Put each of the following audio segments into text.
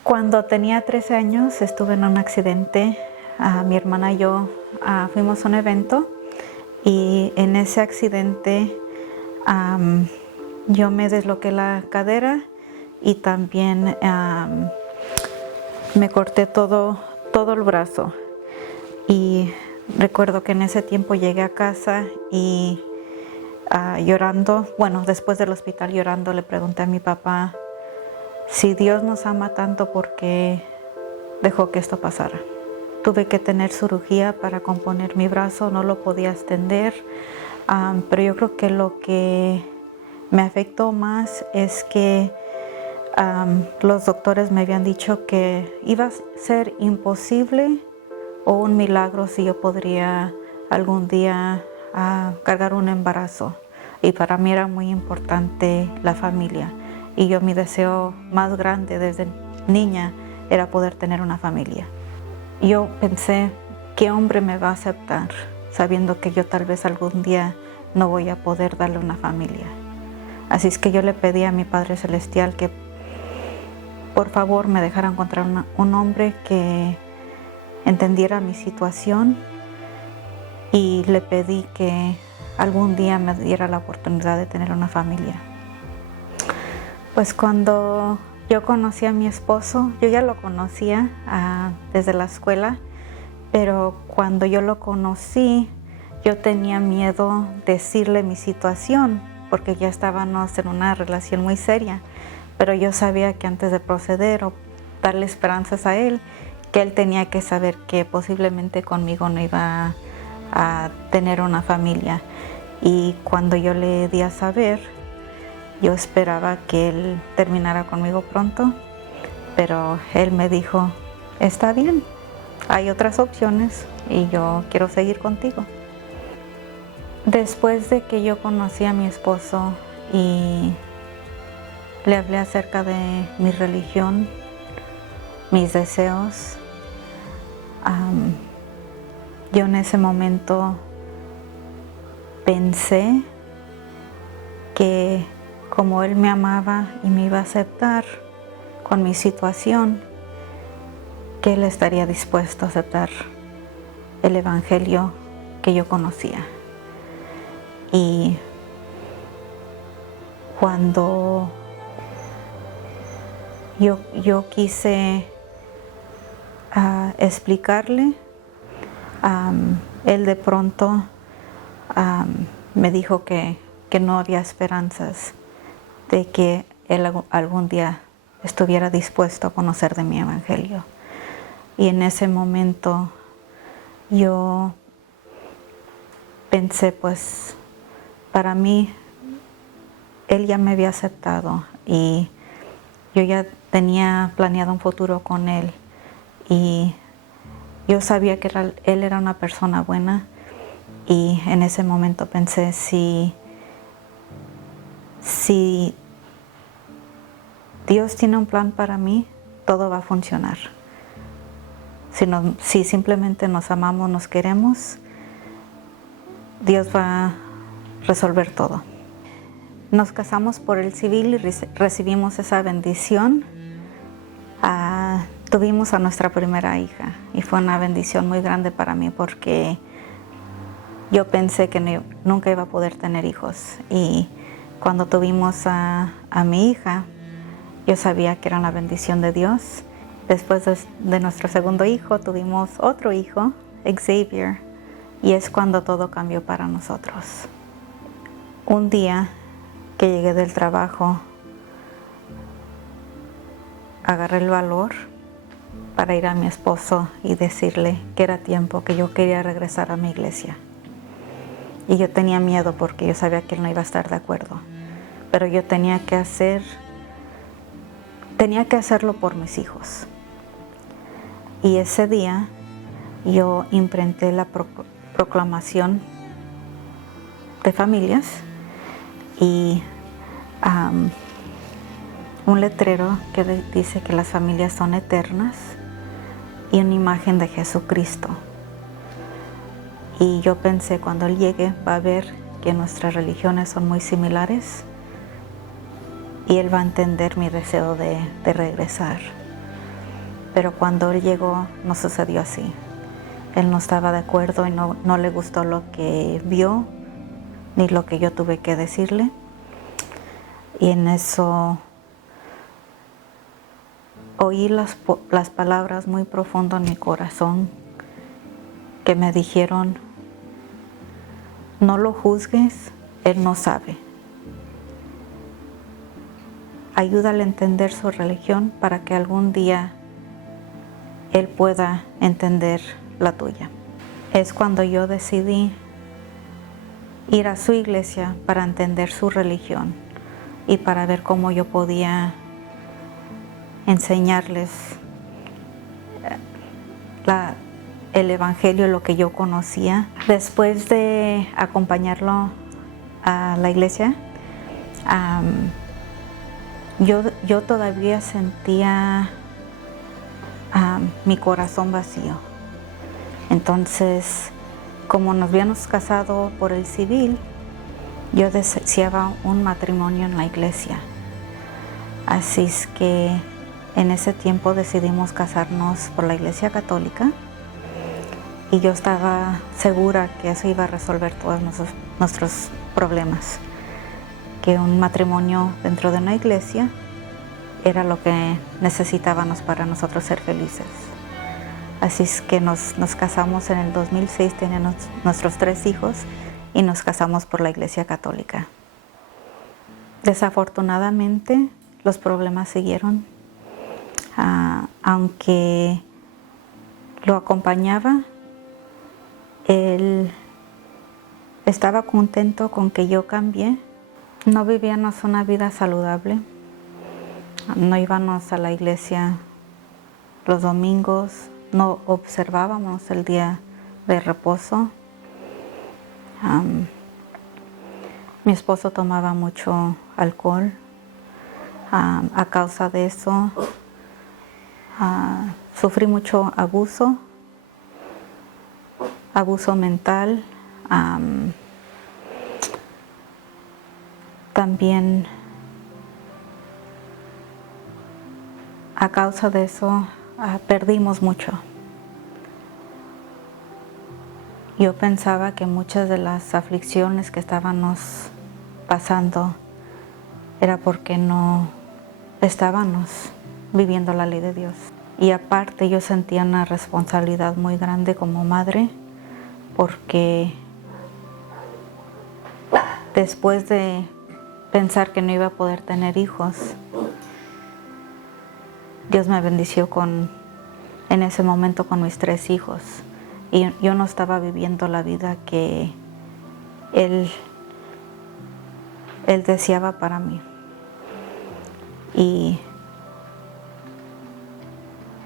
Cuando tenía 13 años estuve en un accidente. Mi hermana y yo fuimos a un evento y en ese accidente yo me desloqué la cadera y también me corté todo el brazo. Y recuerdo que en ese tiempo llegué a casa y llorando, después del hospital llorando, le pregunté a mi papá: si Dios nos ama tanto, ¿por qué dejó que esto pasara? Tuve que tener cirugía para componer mi brazo, no lo podía extender, pero yo creo que lo que me afectó más es que los doctores me habían dicho que iba a ser imposible o un milagro si yo podría algún día cargar un embarazo. Y para mí era muy importante la familia. Y mi deseo más grande desde niña era poder tener una familia. Yo pensé, ¿qué hombre me va a aceptar sabiendo que yo tal vez algún día no voy a poder darle una familia? Así es que yo le pedí a mi Padre Celestial que por favor me dejara encontrar un hombre que entendiera mi situación, y le pedí que algún día me diera la oportunidad de tener una familia. Pues cuando yo conocí a mi esposo, yo ya lo conocía desde la escuela, pero cuando yo lo conocí, yo tenía miedo de decirle mi situación, porque ya estábamos en una relación muy seria. Pero yo sabía que antes de proceder o darle esperanzas a él, que él tenía que saber que posiblemente conmigo no iba a tener una familia. Y cuando yo le di a saber, yo esperaba que él terminara conmigo pronto, pero él me dijo: está bien, hay otras opciones y yo quiero seguir contigo. Después de que yo conocí a mi esposo y le hablé acerca de mi religión, mis deseos, yo en ese momento pensé que como él me amaba y me iba a aceptar con mi situación, que él estaría dispuesto a aceptar el evangelio que yo conocía. Y cuando yo quise explicarle, él de pronto me dijo que no había esperanzas de que él algún día estuviera dispuesto a conocer de mi evangelio. Y en ese momento yo pensé, pues para mí él ya me había aceptado y yo ya tenía planeado un futuro con él, y yo sabía que él era una persona buena. Y en ese momento pensé, si Dios tiene un plan para mí, todo va a funcionar. Si simplemente nos amamos, nos queremos, Dios va a resolver todo. Nos casamos por el civil y recibimos esa bendición. Tuvimos a nuestra primera hija y fue una bendición muy grande para mí, porque yo pensé que nunca iba a poder tener hijos. Y cuando tuvimos a mi hija, yo sabía que era una bendición de Dios. Después de nuestro segundo hijo, tuvimos otro hijo, Xavier, y es cuando todo cambió para nosotros. Un día que llegué del trabajo, agarré el valor para ir a mi esposo y decirle que era tiempo, que yo quería regresar a mi iglesia. Y yo tenía miedo porque yo sabía que él no iba a estar de acuerdo, pero yo tenía que hacerlo por mis hijos. Y ese día yo imprenté la proclamación de familias y un letrero que dice que las familias son eternas y una imagen de Jesucristo. Y yo pensé, cuando él llegue va a ver que nuestras religiones son muy similares y él va a entender mi deseo de regresar. Pero cuando él llegó no sucedió así. Él no estaba de acuerdo y no le gustó lo que vio ni lo que yo tuve que decirle. Y en eso oí las palabras muy profundo en mi corazón que me dijeron: no lo juzgues, él no sabe. Ayúdale a entender su religión para que algún día él pueda entender la tuya. Es cuando yo decidí ir a su iglesia para entender su religión y para ver cómo yo podía enseñarles el evangelio, lo que yo conocía. Después de acompañarlo a la iglesia, yo todavía sentía mi corazón vacío. Entonces, como nos habíamos casado por el civil, yo deseaba un matrimonio en la iglesia. Así es que en ese tiempo decidimos casarnos por la iglesia católica y yo estaba segura que eso iba a resolver todos nuestros problemas, que un matrimonio dentro de una iglesia era lo que necesitábamos para nosotros ser felices. Así es que nos casamos en el 2006, teníamos nuestros 3 hijos y nos casamos por la iglesia católica. Desafortunadamente los problemas siguieron. Aunque lo acompañaba, él estaba contento con que yo cambié. No vivíamos una vida saludable. No íbamos a la iglesia los domingos, no observábamos el día de reposo. Mi esposo tomaba mucho alcohol. A causa de eso, sufrí mucho abuso mental. También a causa de eso perdimos mucho. Yo pensaba que muchas de las aflicciones que estábamos pasando era porque no estábamos viviendo la ley de Dios. Y aparte yo sentía una responsabilidad muy grande como madre, porque después de pensar que no iba a poder tener hijos, Dios me bendició en ese momento con mis 3 hijos. Y yo no estaba viviendo la vida que Él deseaba para mí. Y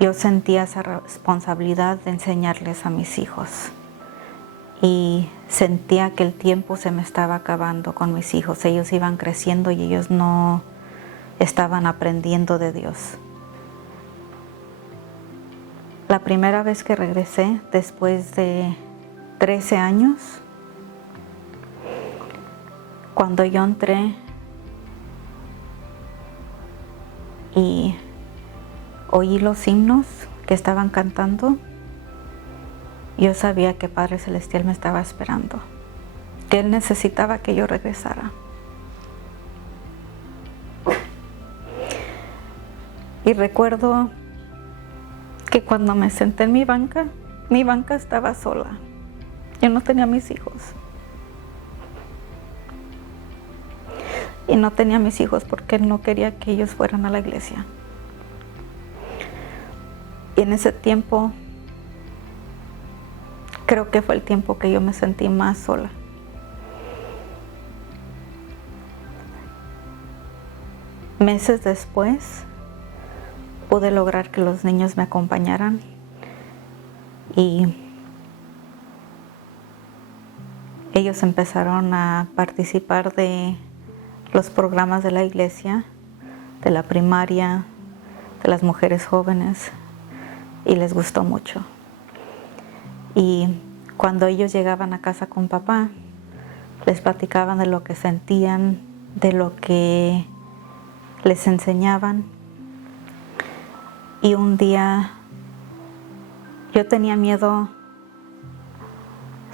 yo sentía esa responsabilidad de enseñarles a mis hijos. Y sentía que el tiempo se me estaba acabando con mis hijos. Ellos iban creciendo y ellos no estaban aprendiendo de Dios. La primera vez que regresé, después de 13 años, cuando yo entré y oí los himnos que estaban cantando, yo sabía que Padre Celestial me estaba esperando, que Él necesitaba que yo regresara. Y recuerdo que cuando me senté en mi banca estaba sola. Yo no tenía mis hijos. Y no tenía mis hijos porque no quería que ellos fueran a la iglesia. Y en ese tiempo, creo que fue el tiempo que yo me sentí más sola. Meses después, pude lograr que los niños me acompañaran y ellos empezaron a participar de los programas de la iglesia, de la primaria, de las mujeres jóvenes, y les gustó mucho. Y cuando ellos llegaban a casa con papá, les platicaban de lo que sentían, de lo que les enseñaban. Y un día yo tenía miedo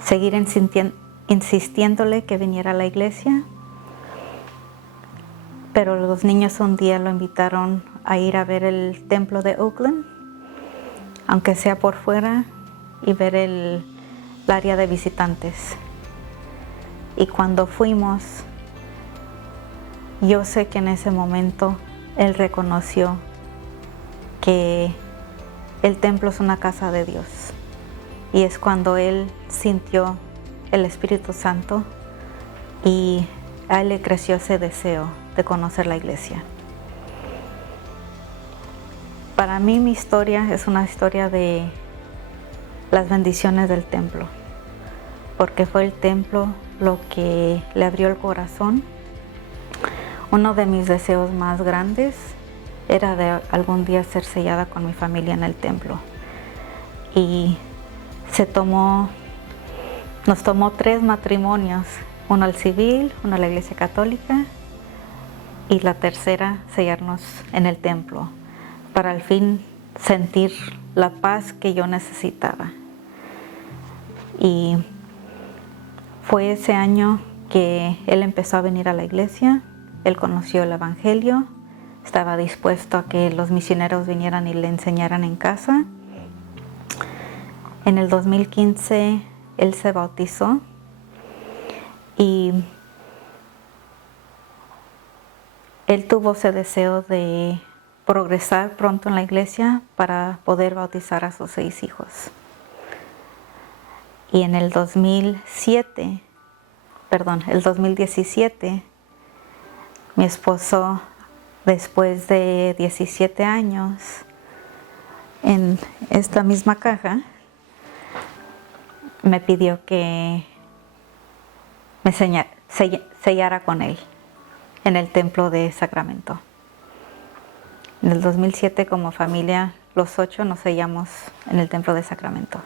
seguir insistiéndole que viniera a la iglesia, pero los niños un día lo invitaron a ir a ver el templo de Oakland, aunque sea por fuera, y ver el área de visitantes. Y cuando fuimos, yo sé que en ese momento él reconoció que el templo es una casa de Dios. Y es cuando él sintió el Espíritu Santo y a él le creció ese deseo de conocer la iglesia. Para mí mi historia es una historia de las bendiciones del templo, porque fue el templo lo que le abrió el corazón. Uno de mis deseos más grandes era de algún día ser sellada con mi familia en el templo. Y nos tomó 3 matrimonios, uno al civil, uno a la iglesia católica y la tercera sellarnos en el templo, para al fin sentir la paz que yo necesitaba. Y fue ese año que él empezó a venir a la iglesia, él conoció el evangelio, estaba dispuesto a que los misioneros vinieran y le enseñaran en casa. En el 2015 él se bautizó y él tuvo ese deseo de progresar pronto en la iglesia para poder bautizar a sus 6 hijos. Y en el 2017, mi esposo, después de 17 años en esta misma caja, me pidió que me sellara con él en el templo de Sacramento. En el 2007, como familia, los 8 nos sellamos en el templo de Sacramento.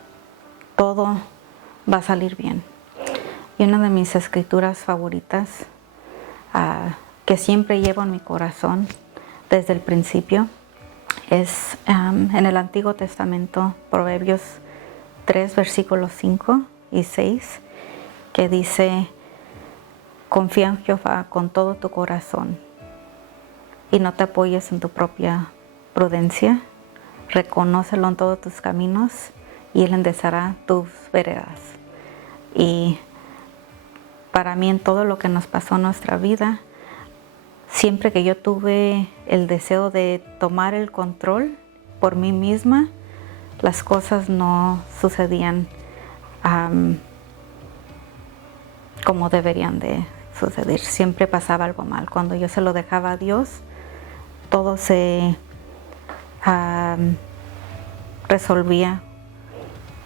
Todo va a salir bien. Y una de mis escrituras favoritas, que siempre llevo en mi corazón desde el principio, es en el Antiguo Testamento, Proverbios 3, versículos 5 y 6, que dice: confía en Jehová con todo tu corazón y no te apoyes en tu propia prudencia. Reconócelo en todos tus caminos y Él enderezará tus veredas. Y para mí, en todo lo que nos pasó en nuestra vida, siempre que yo tuve el deseo de tomar el control por mí misma, las cosas no sucedían como deberían de suceder. Siempre pasaba algo mal. Cuando yo se lo dejaba a Dios, todo se resolvía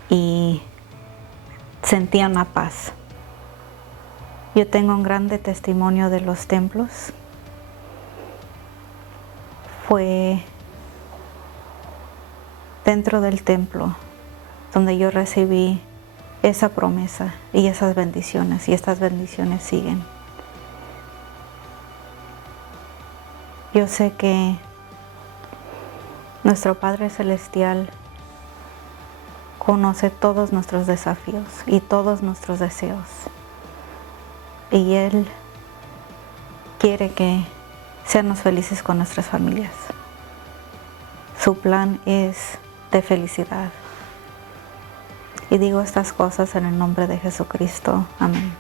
y sentía una paz. Yo tengo un grande testimonio de los templos. Fue dentro del templo donde yo recibí esa promesa y esas bendiciones, y estas bendiciones siguen. Yo sé que nuestro Padre Celestial conoce todos nuestros desafíos y todos nuestros deseos, y Él quiere que seamos felices con nuestras familias. Su plan es de felicidad. Y digo estas cosas en el nombre de Jesucristo. Amén.